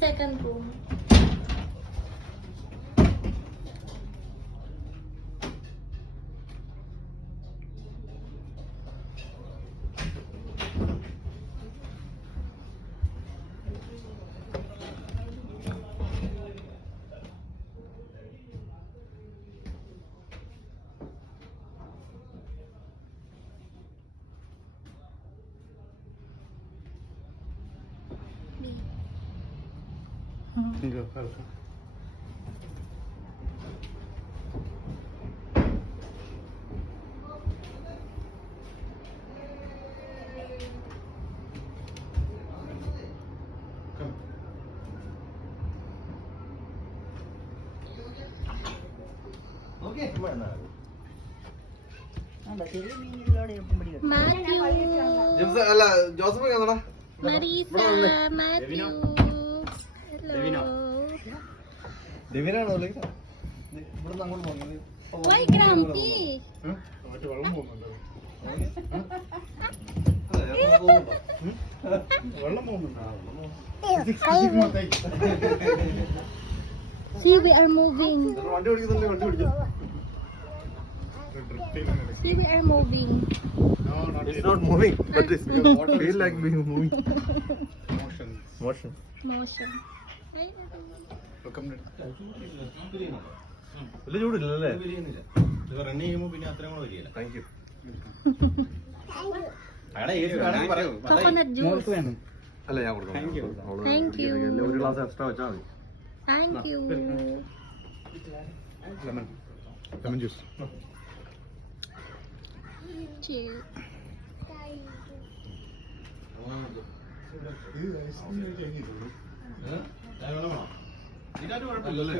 second room. അല്ല Joseph കാണടാ. Marisa, Matthew. Hello. രവിനാണോ ഇവിടുന്ന് അങ്ങോട്ട് പോകുന്നത്? Why grumpy? വെള്ളം പോകുന്നുണ്ടോ? See, we are moving. വണ്ടി ഓടിക്കുന്നില്ലേ? വണ്ടി ഓടിക്കും. See, we are moving. It's not moving, but it feel like being moving. Motion. Motion. Hi, വലിയ ചൂടില്ലല്ലേ? റൺ ചെയ്യുമ്പോ പിന്നെ അത്രയും കൂടെ വരികയില്ല. Thank you. coconut juice. അല്ല ഞാൻ കൊടുക്കാം. Thank you. ഒരു ഗ്ലാസ് എക്സ്ട്രാ വെച്ചാൽ മതി. Thank you. Lemon juice. Cheers. ഇതിനകത്ത് കുഴപ്പമില്ലല്ലേ?